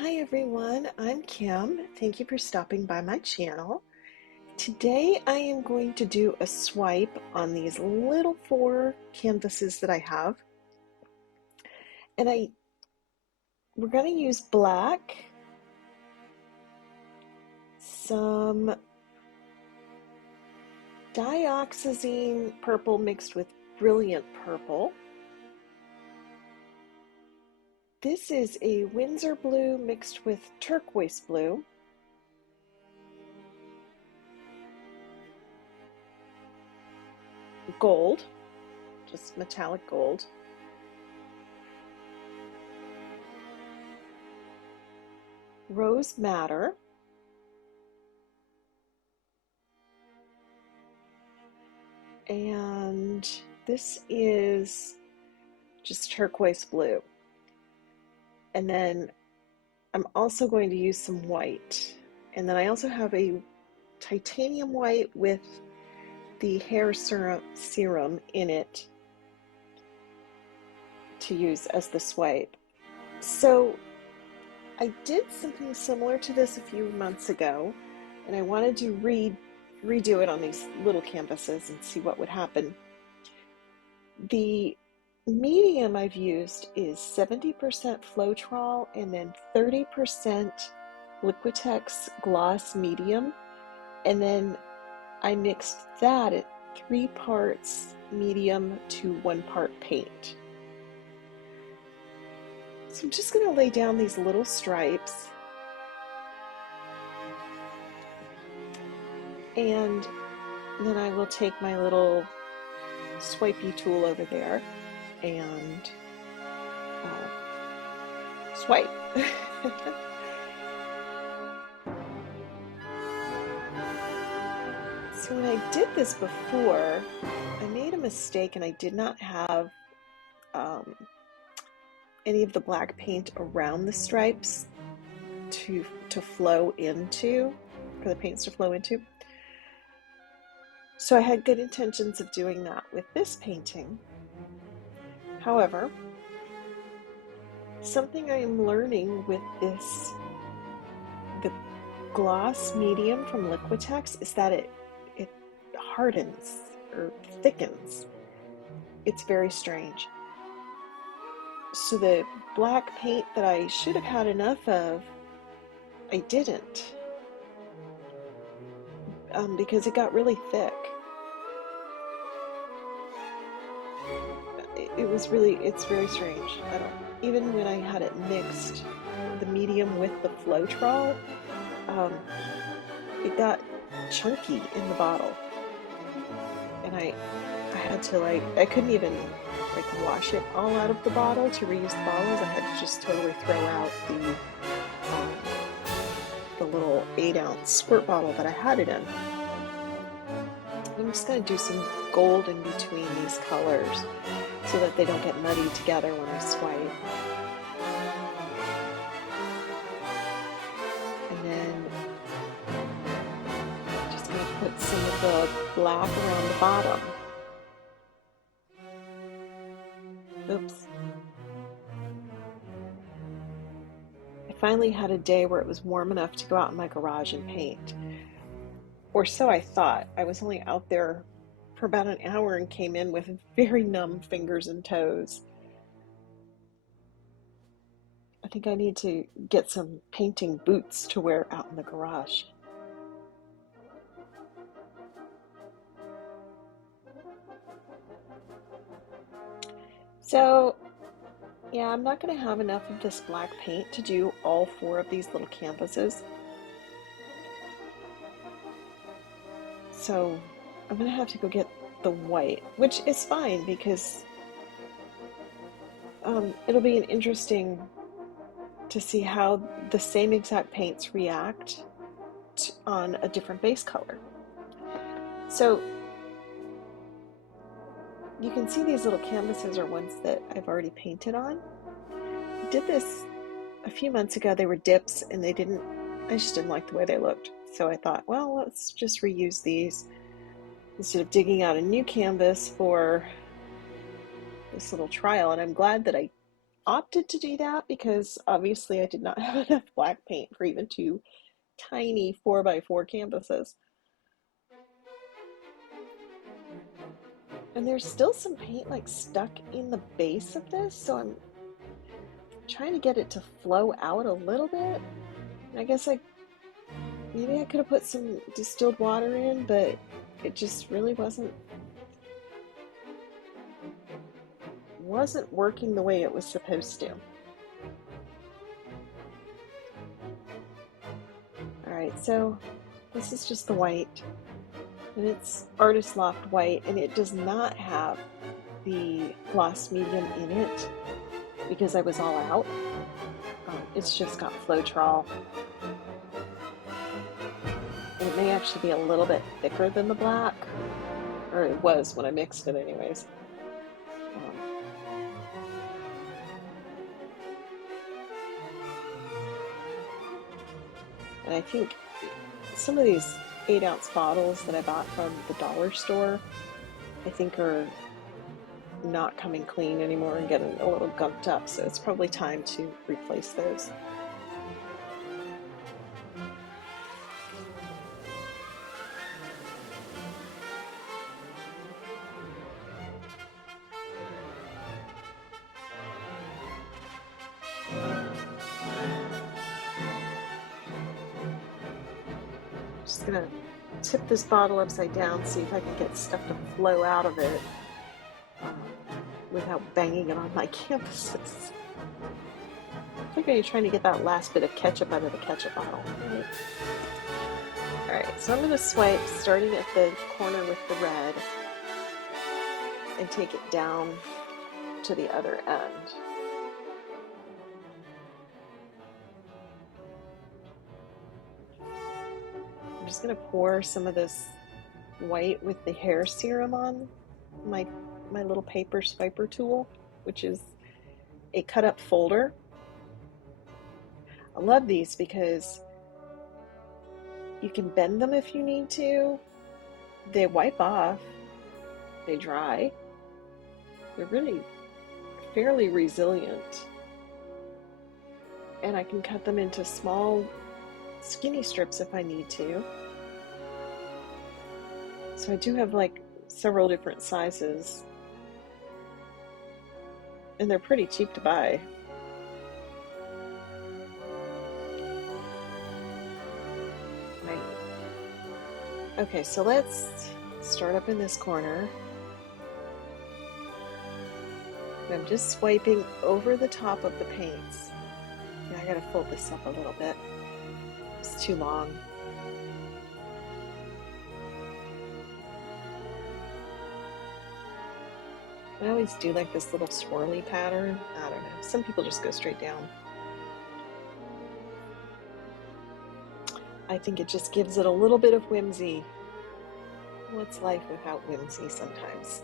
Hi everyone, I'm Kim. Thank you for stopping by my channel. Today I am going to do a swipe on these little 4 canvases that I have. And we're going to use black, some dioxyzine purple mixed with brilliant purple. This is a Winsor blue mixed with turquoise blue. Gold, just metallic gold. Rose madder. And this is just turquoise blue. And then I'm also going to use some white. And then I also have a titanium white with the hair serum in it to use as the swipe. So I did something similar to this a few months ago, and I wanted to redo it on these little canvases and see what would happen. The medium I've used is 70% Floetrol and then 30% Liquitex gloss medium, and then I mixed that at 3 parts medium to 1 part paint. So I'm just going to lay down these little stripes, and then I will take my little swipey tool over there and swipe. So when I did this before, I made a mistake and I did not have any of the black paint around the stripes to flow into, for the paints to flow into. So I had good intentions of doing that with this painting. However, something I am learning with the gloss medium from Liquitex is that it hardens or thickens. It's very strange. So the black paint that I should have had enough of, I didn't, because it got really thick. It's very strange. Even when I had it mixed, the medium with the Floetrol, it got chunky in the bottle. And I had to I couldn't even wash it all out of the bottle to reuse the bottles. I had to just totally throw out the little 8-ounce squirt bottle that I had it in. I'm just going to do some gold in between these colors so that they don't get muddy together when I swipe. And then I'm just going to put some of the black around the bottom. Oops. I finally had a day where it was warm enough to go out in my garage and paint. Or so I thought. I was only out there for about an hour and came in with very numb fingers and toes. I think I need to get some painting boots to wear out in the garage. So, yeah, I'm not going to have enough of this black paint to do all 4 of these little canvases. So I'm going to have to go get the white, which is fine because it'll be interesting to see how the same exact paints react on a different base color. So you can see these little canvases are ones that I've already painted on. I did this a few months ago. They were dips and I just didn't like the way they looked. So I thought, well, let's just reuse these instead of digging out a new canvas for this little trial. And I'm glad that I opted to do that because obviously I did not have enough black paint for even two tiny 4x4 canvases. And there's still some paint like stuck in the base of this, so I'm trying to get it to flow out a little bit. I guess maybe I could have put some distilled water in, but it just really wasn't working the way it was supposed to. Alright, so this is just the white, and it's Artist Loft white, and it does not have the gloss medium in it because I was all out. It's just got Floetrol. It may actually be a little bit thicker than the black, or it was when I mixed it anyways. And I think some of these 8-ounce bottles that I bought from the dollar store, I think are not coming clean anymore and getting a little gunked up, so it's probably time to replace those. Just gonna tip this bottle upside down, see if I can get stuff to flow out of it without banging it on my canvases. I think I'm trying to get that last bit of ketchup out of the ketchup bottle. Right? Alright, so I'm going to swipe starting at the corner with the red and take it down to the other end. I'm just going to pour some of this white with the hair serum on my little paper swiper tool, which is a cut up folder. I love these because you can bend them if you need to. They wipe off, they dry. They're really fairly resilient. And I can cut them into small, skinny strips if I need to. So I do have like several different sizes. And they're pretty cheap to buy. Right. Okay, so let's start up in this corner. And I'm just swiping over the top of the paints. Yeah, I gotta fold this up a little bit. It's too long. I always do like this little swirly pattern. I don't know. Some people just go straight down. I think it just gives it a little bit of whimsy. What's life without whimsy sometimes?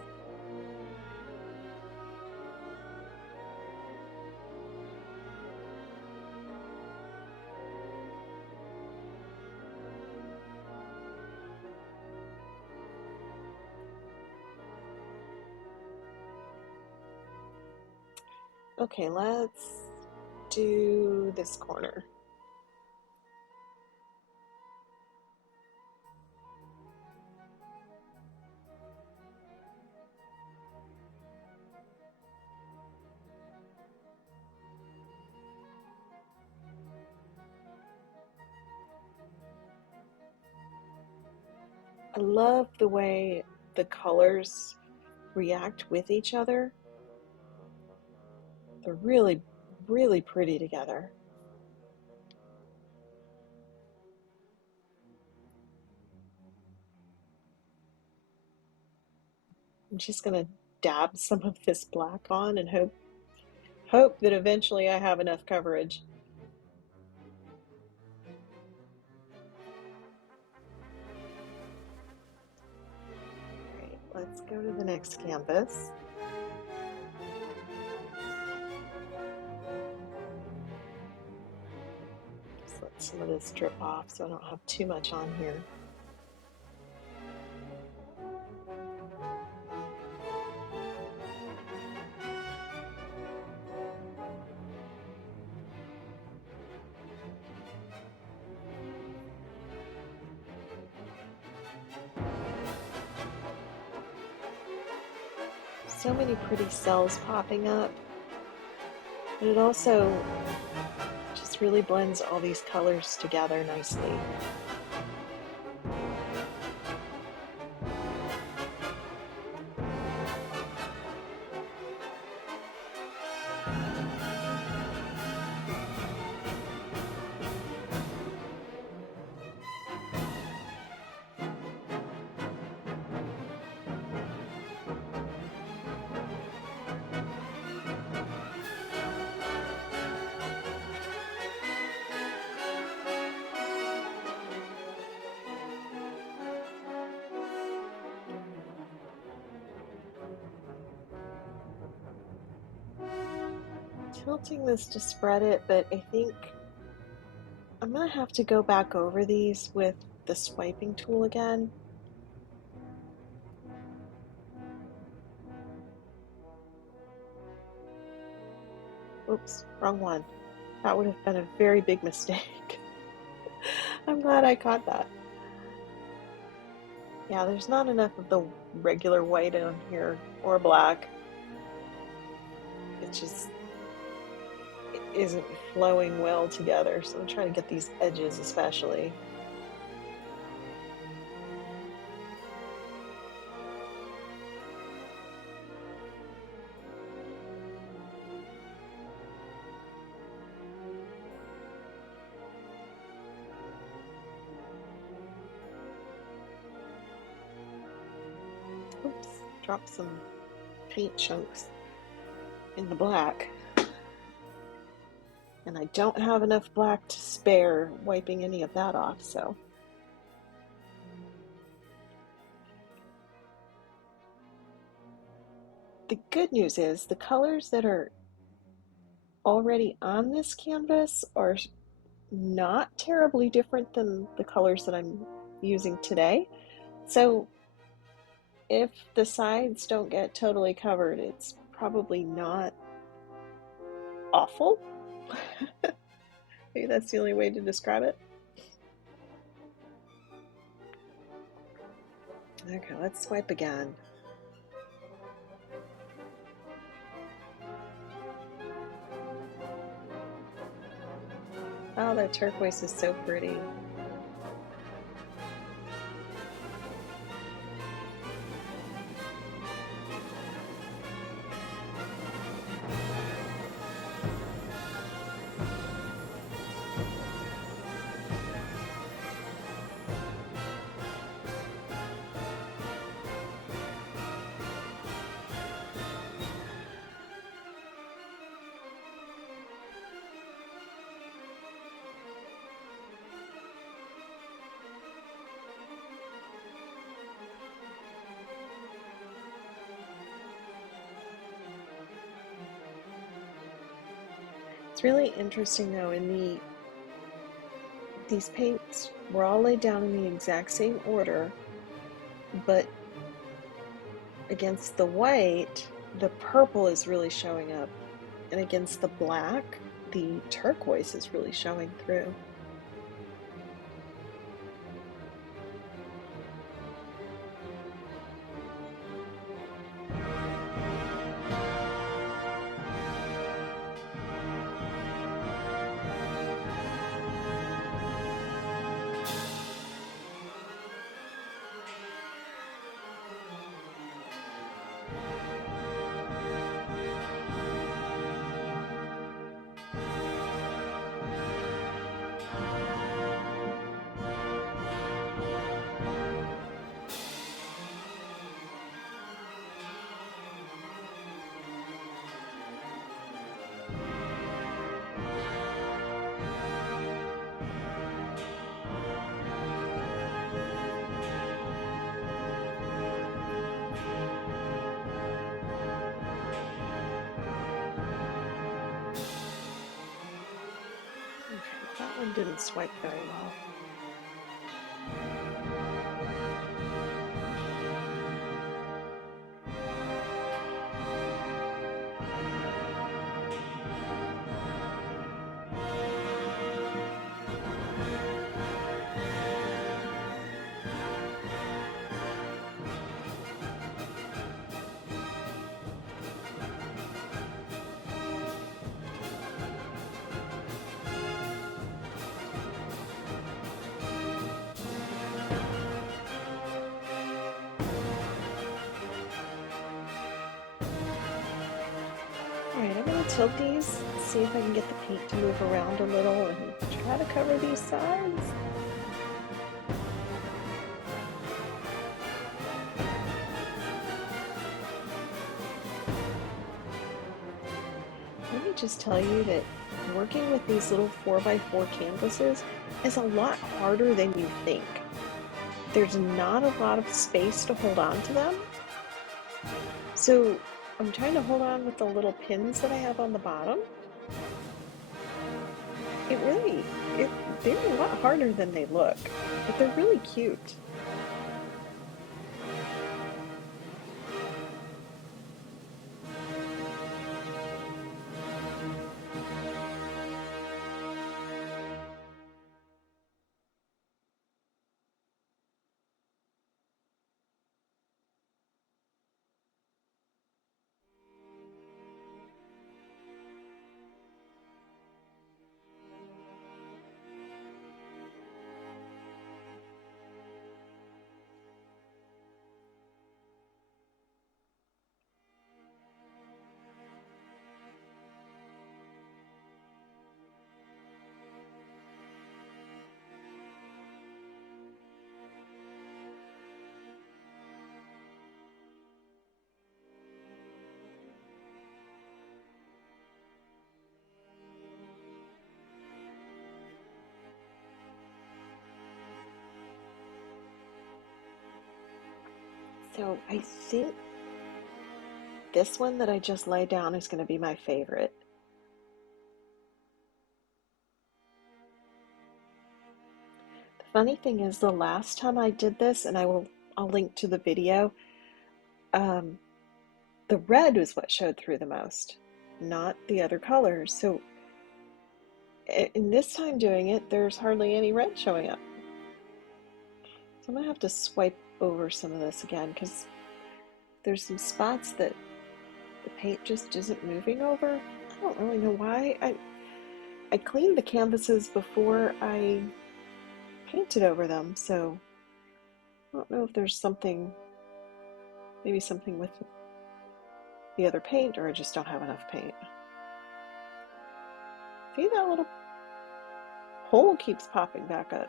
Okay, let's do this corner. I love the way the colors react with each other. They're really, really pretty together. I'm just gonna dab some of this black on and hope that eventually I have enough coverage. Alright, let's go to the next canvas. Just let some of this drip off so I don't have too much on here. so many pretty cells popping up, but it also just really blends all these colors together nicely. Tilting this to spread it, but I think I'm gonna have to go back over these with the swiping tool again. Oops, wrong one. That would have been a very big mistake. I'm glad I caught that. Yeah, there's not enough of the regular white on here, or black. It just isn't flowing well together, so I'm trying to get these edges especially. Oops, dropped some paint chunks in the black. And I don't have enough black to spare wiping any of that off, so. The good news is the colors that are already on this canvas are not terribly different than the colors that I'm using today. So if the sides don't get totally covered, it's probably not awful. Maybe that's the only way to describe it. Okay, let's swipe again. Oh, that turquoise is so pretty. It's really interesting though, these paints were all laid down in the exact same order, but against the white, the purple is really showing up, and against the black, the turquoise is really showing through. That one didn't swipe very well. gonna tilt these, see if I can get the paint to move around a little and try to cover these sides. Let me just tell you that working with these little 4x4 canvases is a lot harder than you think. There's not a lot of space to hold on to them. So I'm trying to hold on with the little pins that I have on the bottom. They're a lot harder than they look, but they're really cute. So I think this one that I just laid down is going to be my favorite. The funny thing is, the last time I did this, and I'll link to the video, the red was what showed through the most, not the other colors. So in this time doing it, there's hardly any red showing up. So I'm gonna have to swipe over some of this again because there's some spots that the paint just isn't moving over. I don't really know why. I cleaned the canvases before I painted over them, so I don't know if there's maybe something with the other paint, or I just don't have enough paint. See, that little hole keeps popping back up.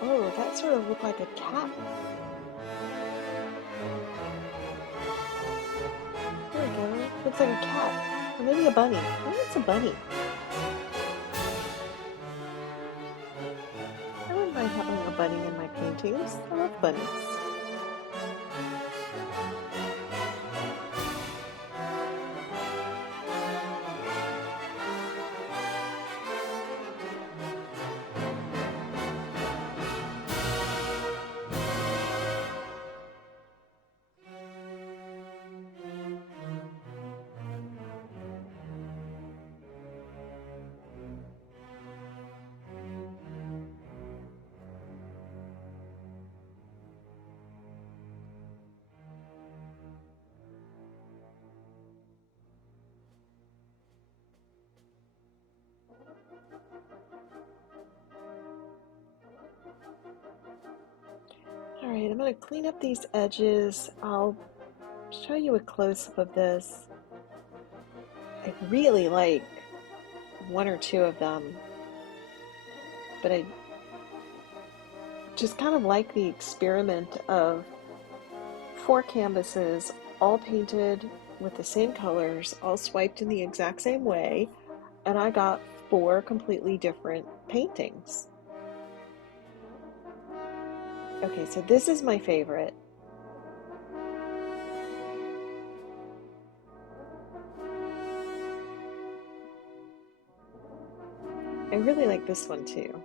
Oh, that sort of looked like a cat. There we go. Looks like a cat. Or maybe a bunny. Maybe it's a bunny. I wouldn't mind having a bunny in my paintings. I love bunnies. All right, I'm going to clean up these edges. I'll show you a close-up of this. I really like one or two of them, but I just kind of like the experiment of four canvases all painted with the same colors, all swiped in the exact same way, and I got four completely different paintings. Okay, so this is my favorite. I really like this one too.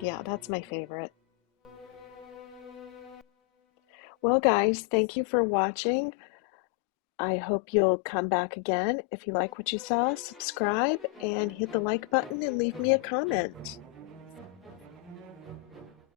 Yeah, that's my favorite. Well, guys, thank you for watching. I hope you'll come back again. If you like what you saw, subscribe and hit the like button and leave me a comment.